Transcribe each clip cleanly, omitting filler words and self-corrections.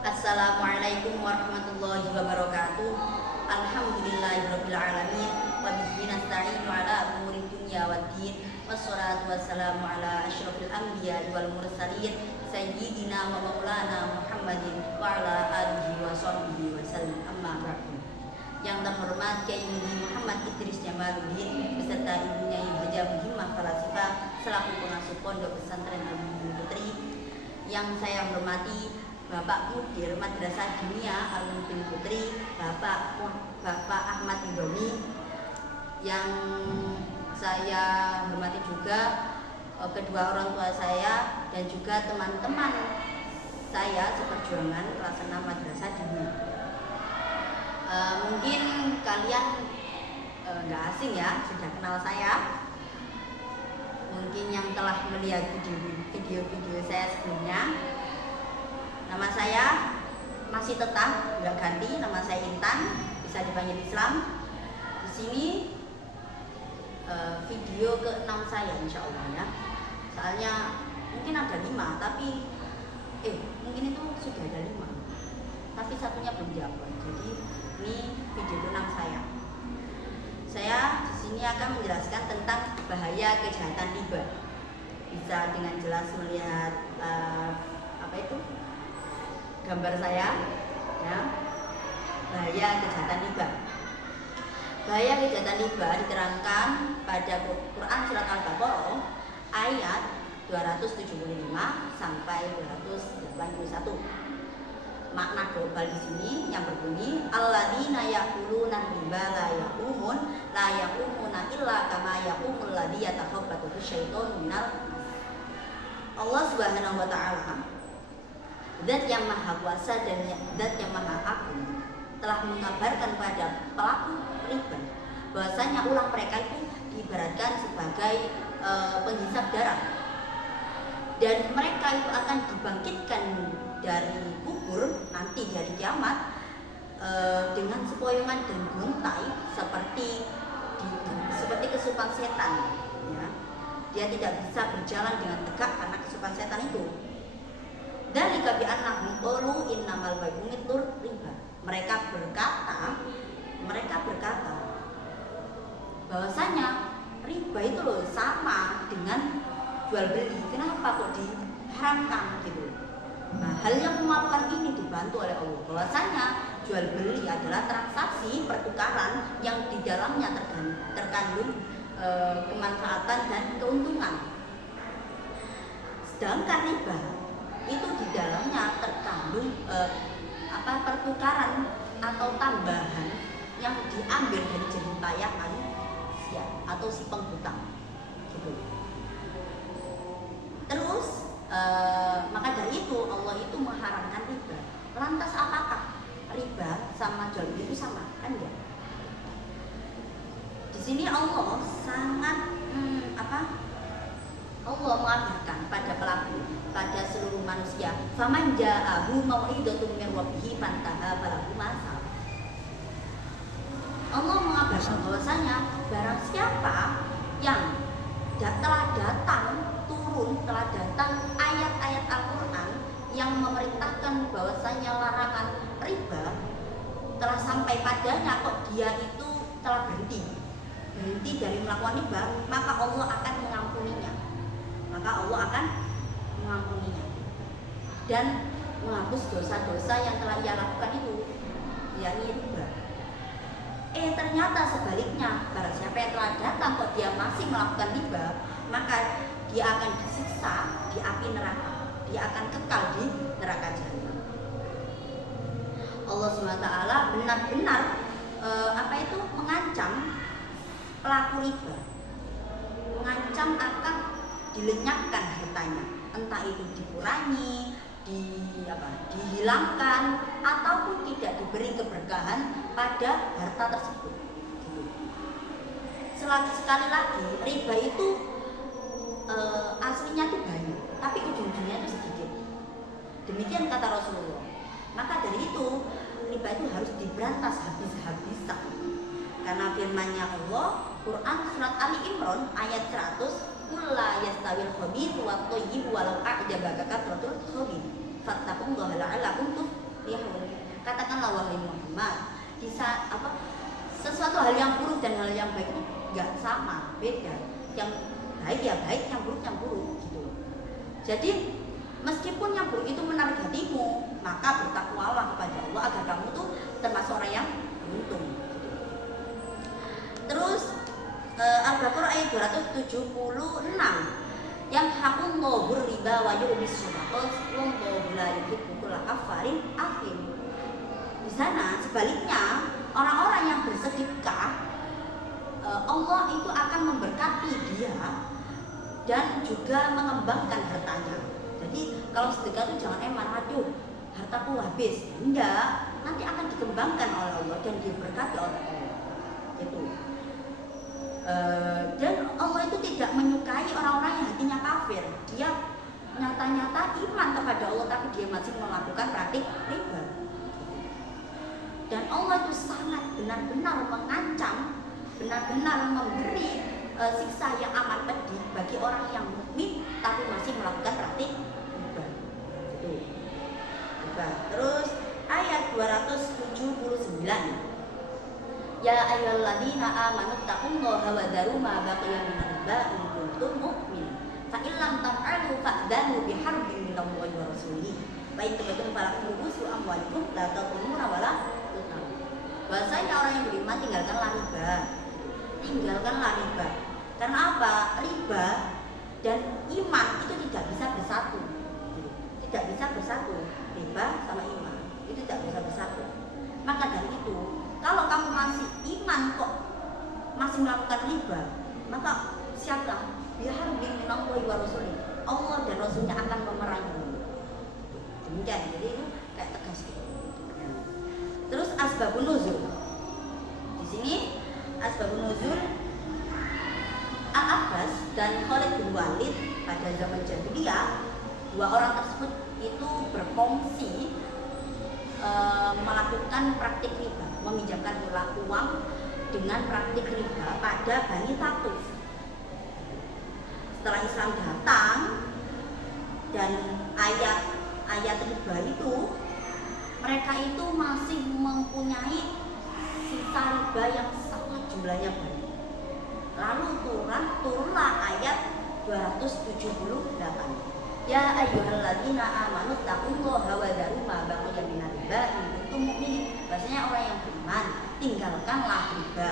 Assalamualaikum warahmatullahi wabarakatuh. Alhamdulillahirabbil alamin wa bihi nasta'inu ala umuri dunya waddin. Wassalatu wassalamu ala asyrofil anbiya'i wal mursalin sayyidina wa maulana Muhammadin wa ala alihi wa sahbihi wa sallam. Amma ba'du. Yang terhormat Kiai Mudi Muhammad Idris Jamaluddin beserta ibunya Ibu Haja Muhimmah Falasifah selaku pengasuh Pondok Pesantren Al-Mu'min Putri. Yang saya hormati Bapak Mudir Madrasah Dinia Al-Mu'min Putri, Bapak Ahmad Ibrahim. Yang saya hormati juga kedua orang tua saya dan juga teman-teman saya seperjuangan kelas 6 Madrasah Dinia. Mungkin kalian nggak asing ya, sudah kenal saya. Mungkin yang telah melihat video-video saya sebelumnya. Nama saya masih tetap nggak ganti, nama saya Intan, bisa dipanggil Islam. Di sini video ke-6 saya insya Allah ya. Soalnya mungkin ada 5 tapi mungkin itu sudah ada 5 tapi satunya belum diupload. Jadi ini video ke-6 saya. Saya di sini akan menjelaskan tentang bahaya kejahatan riba. Bisa dengan jelas melihat gambar saya ya. Bahaya kejahatan riba. Bahaya kejahatan riba diterangkan pada Quran surat Al-Baqarah ayat 275 sampai 281. Makna global di sini yang berbunyi alladzina yaquluna riba la yaqumuna illa kama yaqumul ladzi yatakhabbathu syaitanu minal mas. Allah Subhanahu wa taala, Zat yang maha kuasa dan Zat yang maha agung, telah mengabarkan pada pelaku riba bahwasanya ulah mereka itu diibaratkan sebagai penghisap darah, dan mereka itu akan dibangkitkan dari kubur nanti dari kiamat dengan sepoyongan dan guntai seperti kesupan setan ya. Dia tidak bisa berjalan dengan tegak karena kesupan setan itu. Dan lika bi annahum qalu innamal bai'u mithlur riba. Mereka berkata bahwasanya riba itu loh sama dengan jual beli. Kenapa kok diharamkan gitu? Nah, hal yang memalukan ini dibantu oleh Allah bahwasanya jual beli adalah transaksi pertukaran yang di dalamnya terkandung kemanfaatan dan keuntungan. Sedangkan riba itu di dalamnya terkandung pertukaran atau tambahan yang diambil dari jerih payah manusia atau si penghutang gitu. Terus maka dari itu Allah itu mengharamkan riba. Lantas apakah riba sama jual beli itu sama? Kan enggak. Di sini Allah sangat Allah mengabarkan pada pelaku, pada seluruh manusia. Faman ja'ahu mau'idatun min rabbih fantaha falahu ma salaf. Allah mengabarkan bahwasanya barang siapa yang telah datang ayat-ayat Al-Qur'an yang memerintahkan bahwasanya larangan riba telah sampai padanya, kok dia itu telah berhenti dari melakukan riba, maka Allah akan mengampuninya. Dan menghapus dosa-dosa yang telah ia lakukan itu, yakni riba. Ternyata sebaliknya, barang siapa yang telah datang kok dia masih melakukan riba, maka dia akan disiksa di api neraka. Dia akan kekal di neraka jahanam. Allah SWT benar-benar mengancam pelaku riba, mengancam akan dilenyapkan hartanya, entah itu dikurangi, dihilangkan, ataupun tidak diberi keberkahan pada harta tersebut. Sekali lagi, riba itu aslinya itu banyak, tapi ujung-ujungnya itu sedikit. Demikian kata Rasulullah. Maka dari itu riba itu harus diberantas habis-habisan. Karena firman-Nya Allah, Quran surat Ali Imran ayat 100, la yastawil khabith wa thayyib walau a'jabaka kasratul khabith fattaqullaha la'allakum katakanlah wahai Muhammad, sesuatu hal yang buruk dan hal yang baik itu nggak sama, beda. Yang baik ya baik, yang buruk gitu. Jadi meskipun yang buruk itu menarik hatimu, maka bertakwalah kepada Allah agar kamu tuh termasuk orang yang beruntung. Terus Al-Baqarah ayat 276, yang hakumullahu riba wa yurbis shadaqat wallahu la yuhibbu kulla kafarin athim. Di sana sebaliknya orang-orang yang bersedekah, Allah itu akan memberkati dia dan juga mengembangkan hartanya. Jadi kalau sedekah itu jangan aduh hartaku habis, enggak, nanti akan dikembangkan oleh Allah dan diberkati oleh Allah. Itu. Dan Allah itu tidak menyukai orang-orang yang hatinya kafir. Dia nyata-nyata iman kepada Allah tapi dia masih melakukan praktik riba. Dan Allah itu sangat benar-benar mengancam, benar-benar memberi siksa yang amat pedih bagi orang yang mukmin tapi masih melakukan praktik riba. Itu. Terus ayat 279. Ya ayyuhalladzina amanu taqullaha wa dharu ma baqiya minal riba in kuntum mu'minin. Fa in lam taf'alu fa'danu biharbin minallahi wa rasulih. Fa in tubtum falakum ru'usu amwalikum la tadhlimuna wa la tudlamun. Bahasanya orang yang beriman tinggalkanlah riba. Karena apa? Riba dan iman itu tidak bisa bersatu. Riba sama iman itu tidak bisa bersatu. Maka dari itu, kalau kamu masih iman kok masih melakukan riba, maka siaplah biharbin minallahi wa rasulih. Allah dan Rasulnya akan memerangi. Demikian, jadi itu kayak tegas gitu. Terus asbabun nuzul. Di sini asbabun nuzul, Al-Abbas dan Khalid bin Walid pada zaman jahiliyah, dua orang tersebut itu berfungsi melakukan praktik riba, meminjamkan uang dengan praktik riba pada Bani Thaqif. Setelah Islam datang dan ayat riba itu, mereka itu masih mempunyai sisa riba yang sangat jumlahnya banyak. Lalu turunlah ayat 278. Ya ayyuhalladzina amanu taqullaha wa dharu ma baqiya minal riba in kuntum mu'minin. Bahasanya orang yang beriman, tinggalkanlah riba.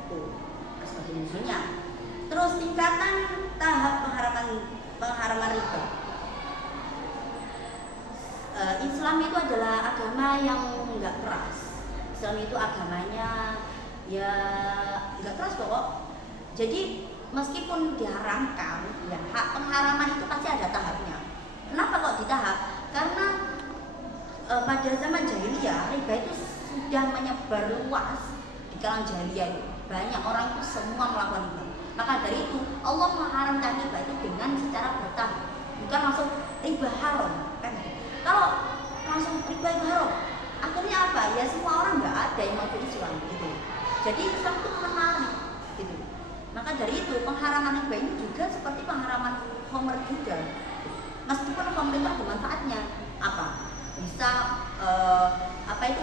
Itu asbab nuzulnya. Terus tingkatan tahap pengharaman riba. Islam itu adalah agama yang enggak keras. Islam itu agamanya ya enggak keras kok. Jadi meskipun diharamkan, ya hak pengharaman itu pasti ada tahapnya. Kenapa kok ditahap? Karena pada zaman jahiliyah riba itu sudah menyebar luas di kalangan jahiliyah itu. Banyak orang itu semua melakukan riba. Maka dari itu Allah mengharamkan riba itu dengan secara bertahap, bukan langsung riba haram. Kan? Kalau langsung riba haram, akhirnya apa? Ya semua orang nggak ada yang mau Islam gitu. Jadi Islam itu menarik gitu. Maka dari itu pengharaman riba ini juga seperti pengharaman khamr juga. Meskipun khamr itu ada manfaatnya, apa? Bisa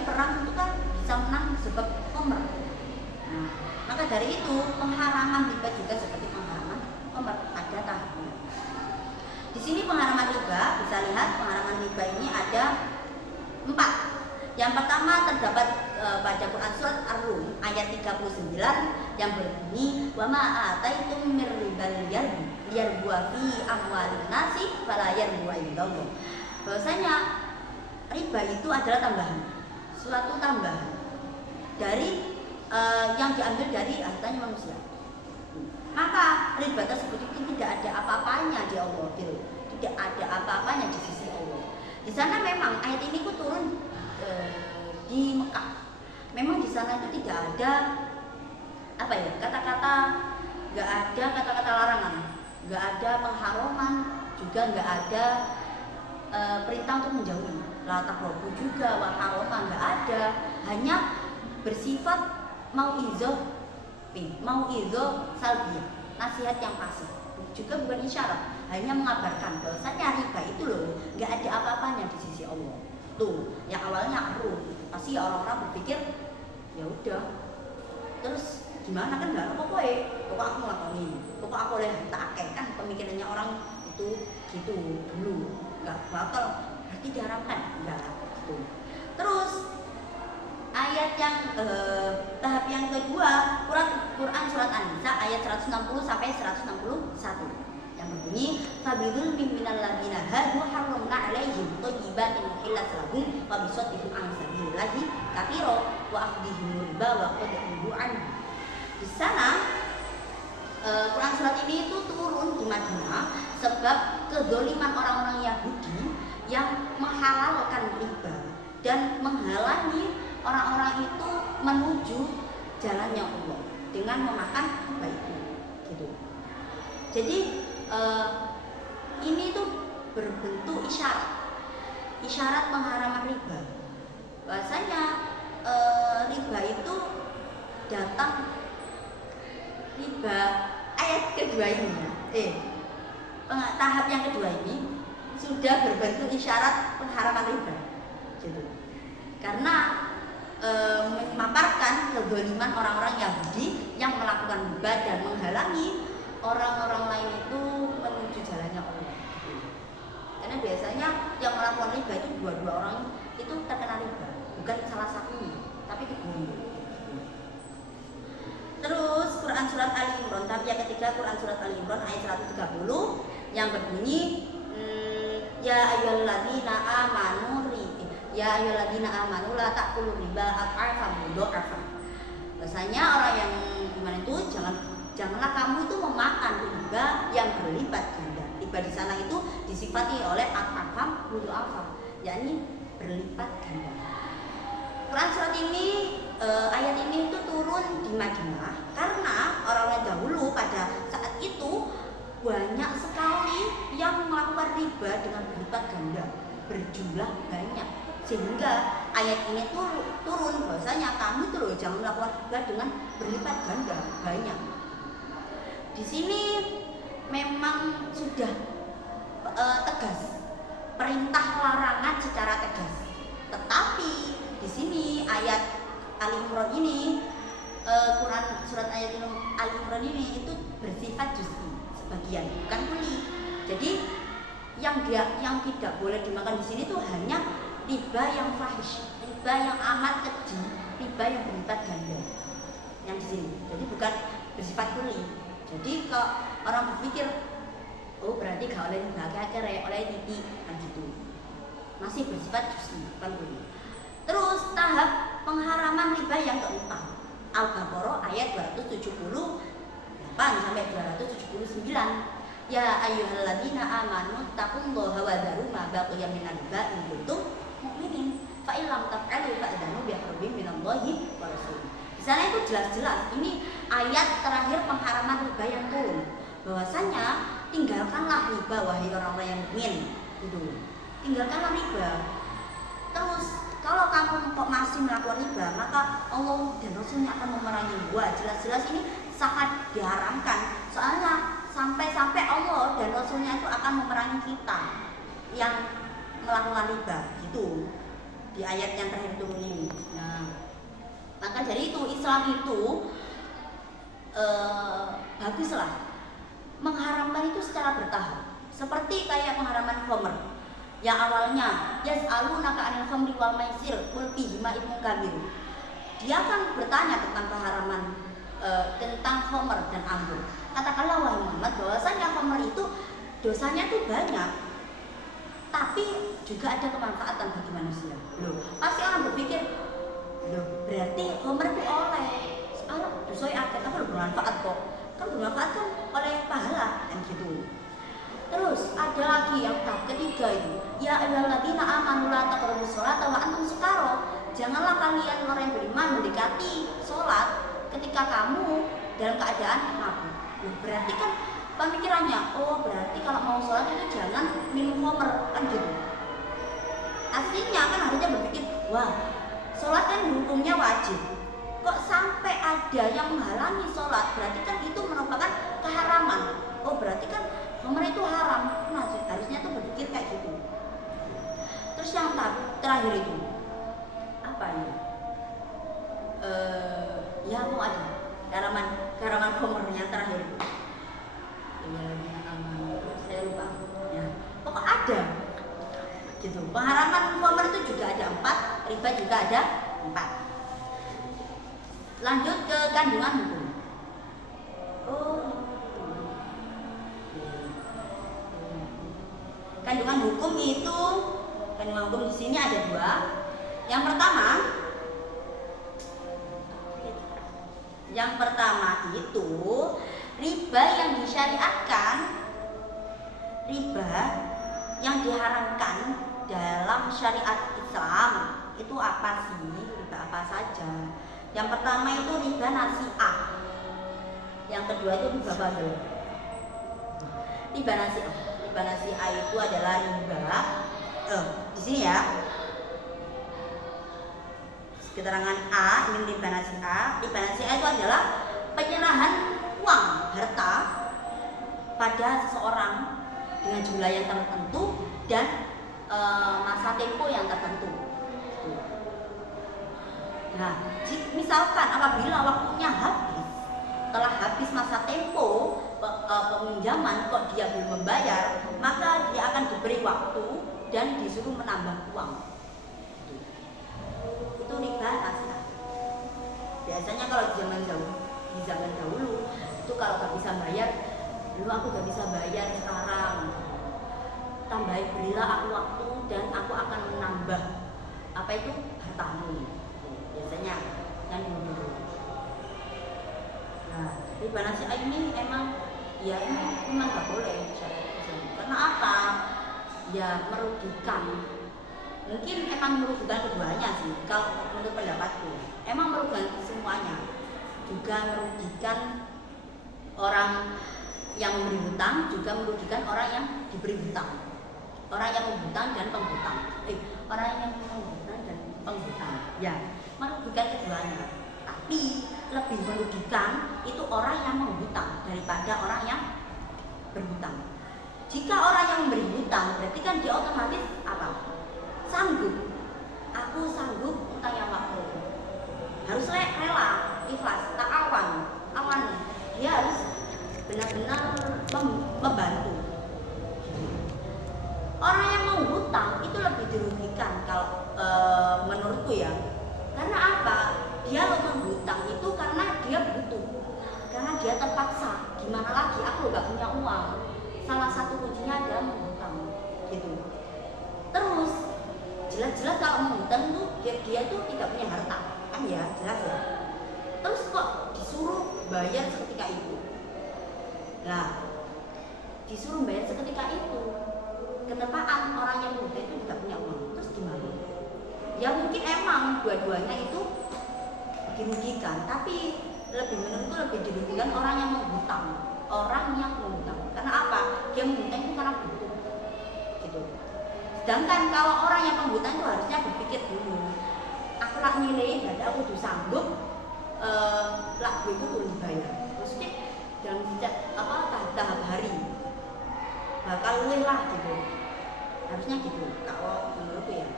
perang itu kan bisa menang sebab khamr. Nah, maka dari itu pengharaman riba juga seperti pengharaman khamr, ada tahapnya. Di sini pengharaman riba, bisa lihat pengharaman riba ini ada 4. Yang pertama terdapat pada Quran surat Ar-Rum ayat 39 yang berbunyi wa ma ataitum mir ribal yarbu fi amwalin nasi fala yarbu indallah. Bahwasanya riba itu adalah tambahan, suatu tambahan dari yang diambil dari hartanya manusia. Maka riba tersebut itu tidak ada apa-apanya di Allah, gitu. Tidak ada apa-apanya di sisi Allah. Di sana memang ayat ini ku turun di Mekah. Memang di sana itu tidak ada kata-kata, nggak ada kata-kata larangan, nggak ada pengharaman, juga nggak ada perintah untuk menjauhi. La taqrabu juga wa haraman nggak ada, hanya bersifat mau'izah salbiyah, nasihat yang pasif, juga bukan isyarat, hanya mengabarkan bahwasanya riba itu loh nggak ada apa-apanya di sisi Allah. Tuh, yang awalnya Ar-Rum pasti orang-orang berpikir ya udah, terus gimana kan nggak pokok aku ngelakuin, pokok aku oleh tak kan pemikirannya orang itu gitu dulu, nggak bakal berarti diharamkan enggak gitu. Terus ayat yang tahap yang kedua Quran surat An-Nisa ayat 160 sampai 161 yang berbunyi fabidul minal ladina hadu harramna alaihim thayyibatin uhillat lahum wa bisaddihim an sabilillahi katsira wa akhdihim riba wa qad'u an. Di sana Quran surat ini itu turun di Madinah sebab kezaliman orang-orang Yahudi yang menghalalkan riba dan menghalangi orang-orang itu menuju jalannya Allah dengan memakan riba itu gitu. Jadi ini tuh berbentuk isyarat pengharaman riba. Bahasanya riba itu datang riba ayat kedua ini tahap yang kedua ini sudah berbentuk isyarat pengharaman riba gitu. Karena memaparkan kezaliman orang-orang Yahudi yang melakukan riba dan menghalangi orang-orang lain itu menuju jalannya Allah. Karena biasanya yang melakukan riba itu dua-dua orang itu terkena riba, bukan salah satunya, tapi keduanya. Terus Quran surat Ali Imran, tahap yang ketiga Quran surat Ali Imran ayat 130 yang berbunyi ya ayyuhalladzina amanu la ta'kulu riba ad'afan mudha'afan. Bahasanya orang yang gimana itu janganlah kamu itu memakan riba yang berlipat ganda. Riba di sana itu disifati oleh ad'afan mudha'afan, yakni berlipat ganda. Quran surat ini ayat ini itu turun di Madinah karena orang-orang dahulu pada saat itu banyak sekali yang melakukan riba dengan berlipat ganda, berjumlah banyak, sehingga ayat ini turun bahwasanya kamu tuh jangan melakukan riba dengan berlipat ganda banyak. Di sini memang sudah tegas perintah larangan secara tegas, tetapi di sini ayat Ali Imran ini Quran surat ayat Ali Imran ini itu bersifat juz'i sebagian, bukan kulli. Jadi yang tidak boleh dimakan di sini tuh hanya riba yang fahish, riba yang amat keji, riba yang berlipat ganda yang di sini. Jadi bukan bersifat kulli. Jadi kalau orang berpikir oh berarti gak oleh kere oleh titik kan gitu, masih bersifat juz'i, bukan kulli. Terus tahap pengharaman riba yang keempat Al-Baqarah ayat 278 sampai 279. Ya ayyuhalladzina amanu taqullaha wa dharu ma baqiya minar riba in kuntum mu'minin fa in lam taf'alu fa'danu bi harbin minallahi wa rasulih. Di sana itu jelas-jelas ini ayat terakhir pengharaman riba yang turun. Bahwasanya tinggalkanlah riba wahai orang-orang yang mukmin. Itu. Tinggalkanlah riba. Terus kalau kamu masih melakukan riba, maka Allah dan Rasulnya akan memerangi. Wah, jelas-jelas ini sangat diharamkan. Soalnya sampai-sampai Allah dan Rasulnya itu akan memerangi kita yang melakukan riba. Gitu di ayat yang terakhir turun ini. Nah, maka dari itu Islam itu baguslah mengharamkan itu secara bertahap. Seperti kayak pengharaman khamr. Yang awalnya yas'alunaka 'anil khamri wal maisir qul fihima itsmun kabir. Dia akan bertanya tentang keharaman tentang khamr dan anggur. Katakanlah wahai Muhammad bahwasanya khamr itu dosanya tuh banyak, tapi juga ada kemanfaatan bagi manusia. Loh, pasti orang berpikir, loh berarti khamr itu oleh dosanya akeh tapi bermanfaat kok. Kan bermanfaat kan oleh pahala kan gitu. Terus ada lagi yang tahap ketiga itu ya ayyuhalladzina amanu la taqrabus sholata wa antum sukara. Janganlah kalian orang yang beriman mendekati sholat ketika kamu dalam keadaan mabuk. Berarti kan pemikirannya, oh berarti kalau mau sholat itu jangan minum khamr kan gitu. Aslinya kan harusnya berpikir, wah sholat kan hukumnya wajib, kok sampai ada yang menghalangi sholat, berarti kan itu merupakan keharaman. Oh berarti kan khamr itu haram. Nah, harusnya tuh berpikir kayak gitu. Terus yang terakhir itu apa apa ini? Ya mau ada garaman homer yang terakhir itu. Saya lupa. Ya, pokok ada. Gitu. Pengharaman homer itu juga ada 4, riba juga ada 4. Lanjut ke kandungan hukum. Kandungan hukum itu, kandungan hukum di sini ada 2. Yang pertama itu riba yang disyariatkan, riba yang diharamkan dalam syariat Islam itu apa sih? Riba apa saja? Yang pertama itu riba nasi'ah. Yang kedua itu riba fadl. Riba nasi'ah. Riba nasi'ah itu adalah riba di sini ya. Keterangan A ini riba nasi'ah. Riba nasi'ah itu adalah penyerahan uang harta pada seseorang dengan jumlah yang tertentu dan masa tempo yang tertentu. Nah, misalkan apabila waktunya telah habis masa tempo peminjaman kok dia belum membayar, maka dia akan diberi waktu dan disuruh menambah uang. Itu riba nasi'ah. Biasanya kalau di zaman dahulu itu kalau nggak bisa bayar, dulu aku nggak bisa bayar sekarang, berilah aku waktu dan aku akan menambah apa itu hartamu. Biasanya yang dulu. Nah, riba nasi'ah ini emang nggak boleh karena apa? Ya merugikan. Mungkin emang merugikan keduanya sih. Kalau menurut pendapatku, emang merugikan semuanya. Juga merugikan orang yang memberi hutang, juga merugikan orang yang diberi hutang. Orang yang menghutang dan penghutang. Orang yang menghutang dan penghutang. Ya, merugikan keduanya. Tapi lebih merugikan itu orang yang menghutang daripada orang yang berhutang. Jika orang yang memberi hutang, berarti kan dia otomatis apa? Sanggup. Aku sanggup hutang yang waktu. Harus rela, ikhlas, tak awan. Dia harus benar-benar membantu. Orang yang mau hutang itu lebih dirugikan kalau menurutku ya. Karena apa? Dia menghutang itu karena dia butuh. Karena dia terpaksa. Gimana lagi? Aku nggak punya uang. Salah satu kuncinya adalah menghutang. Gitu. Terus jelas-jelas kalau menghutang itu dia itu tidak punya harta, kan ya, jelas ya. Terus kok disuruh bayar seketika itu? Nah, disuruh bayar seketika itu, ketepaan orang yang menghutang itu tidak punya uang. Terus gimana? Ya mungkin emang dua-duanya itu dirugikan, tapi menurutku lebih dirugikan orang yang menghutang. Karena apa? Dia menghutang itu karena butuh. Gitu. Sedangkan kalau orang yang menghutang itu harusnya berpikir dulu. Aku lah nilai, berarti aku tuh sanggup lah gue itu belum dibayar. Maksudnya dalam tahap hari bakal luwih lah gitu. Harusnya gitu kalau menurutku ya.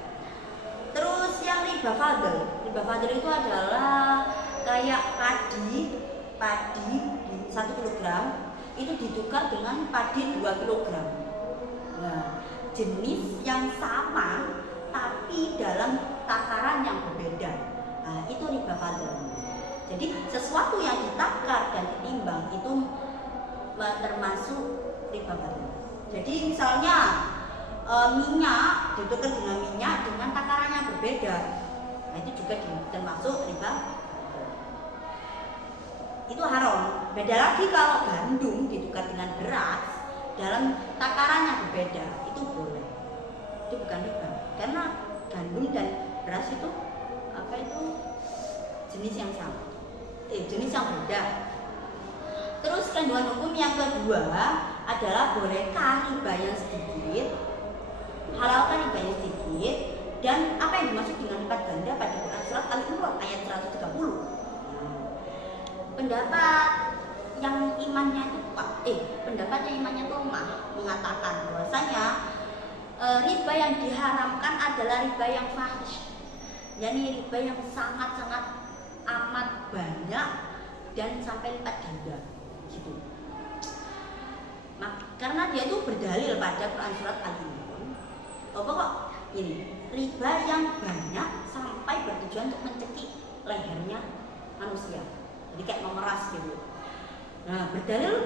Terus yang riba fadl itu adalah kayak padi 1 kilogram itu ditukar dengan padi 2 kilogram. Nah, jenis yang sama tapi dalam takaran yang berbeda. Nah, itu riba fadl. Jadi sesuatu yang ditakar dan ditimbang itu termasuk riba fadl. Jadi misalnya minyak ditukar dengan minyak dengan takaran yang berbeda. Nah, itu juga termasuk riba. Itu haram. Beda lagi kalau gandum ditukar dengan beras dalam takaran yang berbeda, itu boleh. Itu bukan riba. Karena gandum dan beras itu jenis yang sama. Jenis yang beda. Terus kandungan hukum yang kedua adalah bolehkah riba yang sedikit, halalkan riba yang sedikit, dan apa yang dimaksud dengan lipat ganda pada Quran surat Al-Imran ayat 130. Pendapat yang imannya itu lemah mengatakan bahwasanya riba yang diharamkan adalah riba yang fahish. yakni riba yang sangat-sangat amat banyak dan sampai lipat ganda gitu. Karena dia itu berdalil pada Quran surat Al-Imran. Apa kok ini riba yang banyak sampai bertujuan untuk mencekik lehernya manusia. Jadi kayak memeras gitu. Nah, berdalil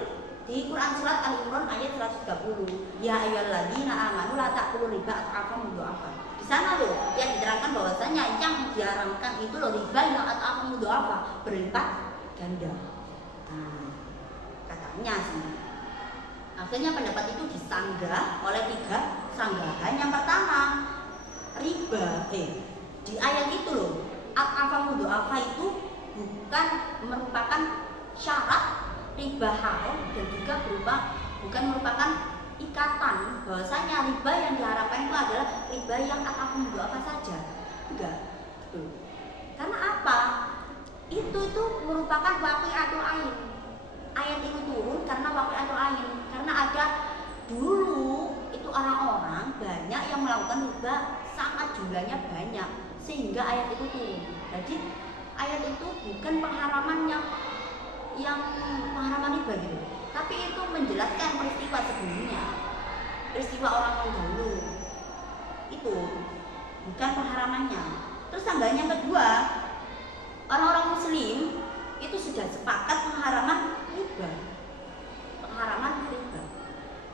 di Quran surat Al-Imran ayat 130. Ya ayyuhalladzina amanu la ta'kulu riba adhafan mudha'afan. Di sana loh yang diterangkan bahwasanya yang diharamkan itu loh riba yang adhafan mudha'afan, berlipat ganda. Nah, katanya sih. Akhirnya pendapat itu disanggah oleh 3 sanggahan. Yang pertama, riba di ayat itu loh, adhafan mudha'afan itu bukan merupakan syarat riba haram dan juga bukan merupakan ikatan bahwasanya riba yang diharapkan itu adalah riba yang adhafan mudha'afan saja. Enggak. Tuh. Karena apa? Itu merupakan waqi'atul ain. Ayat itu turun karena waqi'atul ain. Karena ada dulu itu orang-orang banyak yang melakukan riba, sangat jumlahnya banyak sehingga ayat itu turun. Jadi ayat itu bukan pengharaman yang pengharaman riba gitu, tapi itu menjelaskan peristiwa sebelumnya, peristiwa orang-orang dahulu itu bukan pengharamannya. Terus sanggahnya kedua, orang-orang muslim itu sudah sepakat pengharaman riba.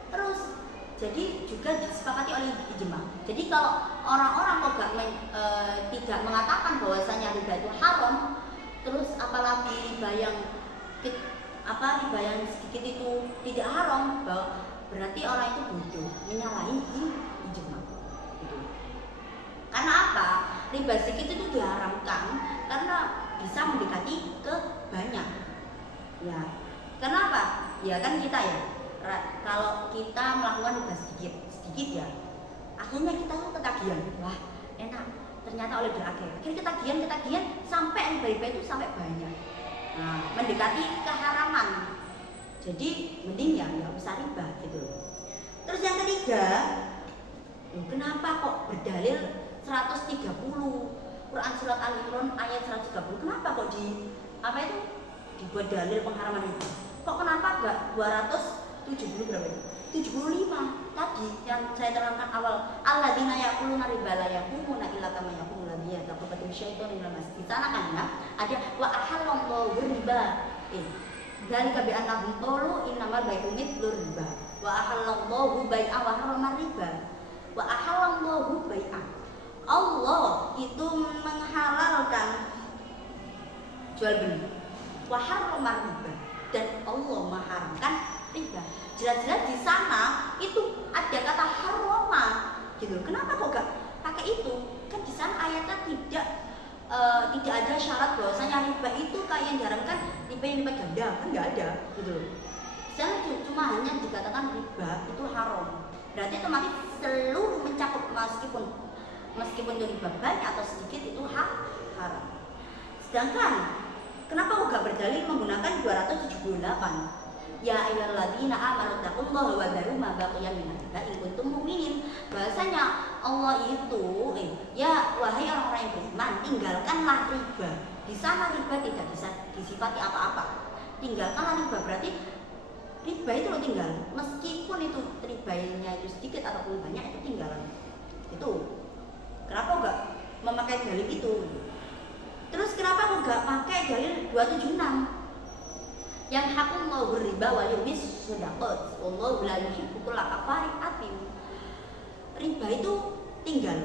Terus jadi juga disepakati oleh ijma. Jadi kalau orang-orang kok tidak mengatakan bahwasanya riba itu haram, terus apalagi riba yang sedikit itu tidak haram, berarti orang itu bodoh, menyalahi ijma gitu. Karena apa? Riba sedikit itu diharamkan karena bisa mendekati ke banyak. Ya. Kenapa? Ya kan kita ya, kalau kita melakukan riba sedikit ya, akhirnya kita tuh ketagihan. Wah, enak. Ternyata oleh berakhir. Akhirnya ketagihan sampai riba itu sampai banyak. Nah, mendekati keharaman. Jadi mending ya nggak usah riba gitu. Terus yang ketiga, kenapa kok berdalil 130 Quran surat Al-Imran ayat 130? Kenapa kok dibuat dalil pengharaman riba? Kok kenapa enggak 270 berapa itu? 75 tadi yang saya terangkan awal, alladzina yaquluna riba la yaqumuna illa kama yaqulu alladzi yataqabbatu syaitanu minal mas. Di sana kan ya ada wa ahallallahu riba. Dzalika bi annahum qalu innamal bai'u mithlu riba wa ahallallahu bai'a wa harrama riba. Wa ahallallahu bai'a. Allah itu menghalalkan jual beli. Wa harrama riba, dan Allah mengharamkan riba. Jelas-jelas di sana itu ada kata haroma gitu. Kenapa kok gak pakai itu? Kan di sana ayatnya tidak ada syarat bahwasanya riba itu kayak yang diharamkan riba yang lipat ganda, kan nggak ada gitu. Di sana cuma hanya dikatakan riba itu haram. Berarti otomatis seluruh mencakup meskipun itu riba banyak atau sedikit itu haram. Sedangkan kenapa kok gak berdalil menggunakan 278? Ya ayyuhalladzina amanu taqullaha wa dharu ma baqiya minal riba in kuntum mu'minin. Bahasanya Allah itu ya wahai orang-orang yang beriman, tinggalkanlah riba. Di sana riba tidak bisa disifati apa-apa. Tinggalkanlah riba, berarti riba itu lo tinggal. Meskipun itu ribanya itu sedikit ataupun banyak, itu tinggalan. Itu. Kenapa enggak memakai dalil itu? Terus kenapa enggak pakai dalil 276? Yang hakum mau riba wa yumis sedaqat wallahu la yuhibbu kulla kafarin athim. Riba itu tinggal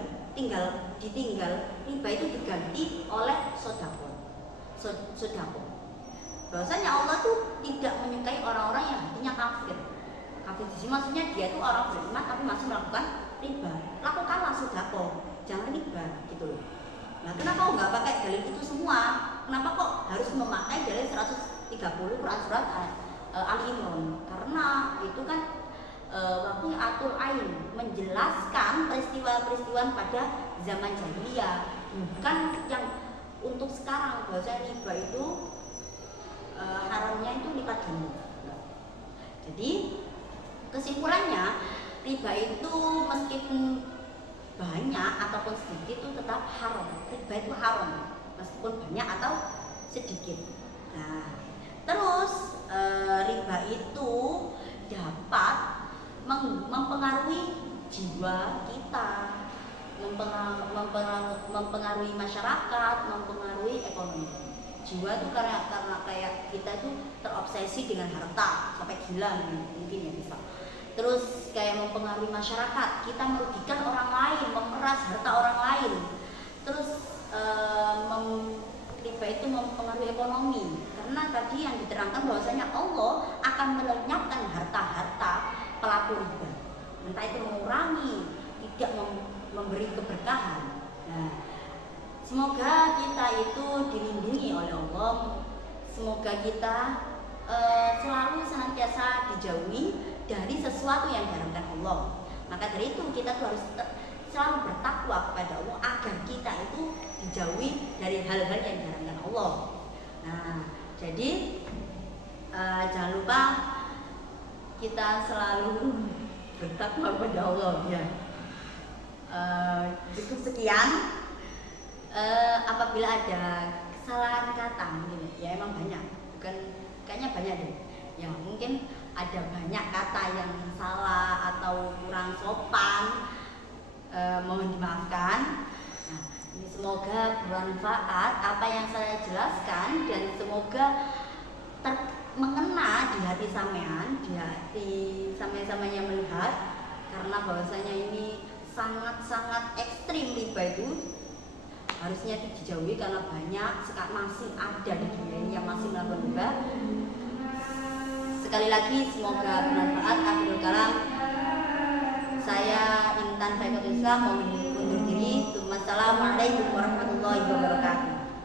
ditinggal. Riba itu diganti oleh sedekah. Bahwasanya Allah tuh tidak menyukai orang-orang yang hatinya kafir. Kafir di sini maksudnya dia tuh orang beriman tapi masih melakukan riba. Lakukanlah sedekah, jangan riba gitu loh. Nah, kenapa kok nggak pakai dalil itu semua? Kenapa kok harus memakai dalil 130 Quran surat Al-Imran? Karena itu kan waktu atul ain menjelaskan peristiwa-peristiwa pada zaman jahiliyah, bukan yang untuk sekarang. Bahwa riba itu haramnya itu lipat ganda. Jadi kesimpulannya riba itu meskipun banyak ataupun sedikit itu tetap haram. Riba itu haram meskipun banyak atau sedikit. Nah, terus riba itu dapat mempengaruhi jiwa kita, mempengaruhi masyarakat, mempengaruhi ekonomi. Jiwa itu karena kayak kita itu terobsesi dengan harta sampai gila mungkin ya bisa. Terus kayak mempengaruhi masyarakat, kita merugikan orang lain, memeras harta orang lain. Terus riba itu mempengaruhi ekonomi, karena tadi yang diterangkan bahwasanya Allah akan melenyapkan harta-harta pelaku riba, entah itu mengurangi, tidak memberi keberkahan. Nah, semoga kita itu dilindungi oleh Allah. Semoga kita selalu senantiasa dijauhi dari sesuatu yang diharamkan Allah. Maka dari itu kita tuh harus selalu bertakwa kepada Allah agar kita itu dijauhi dari hal-hal yang diharamkan Allah. Nah, jadi jangan lupa kita selalu bertakwa kepada Allah ya. Cukup sekian. Apabila ada kesalahan kata mungkin ya emang banyak, bukan kayaknya banyak deh. Ya mungkin ada banyak kata yang salah atau kurang sopan, mohon dimaafkan. Nah, ini semoga bermanfaat apa yang saya jelaskan dan semoga mengena di hati sampean, di hati sampean-sampean melihat, karena bahwasanya ini sangat-sangat ekstrim riba itu harusnya dijauhi karena banyak masih ada di dunia ini yang masih melakukan riba. Sekali lagi semoga bermanfaat. Akhirul kalam, saya Intan Faikatul Islam mohon undur diri. Wassalamualaikum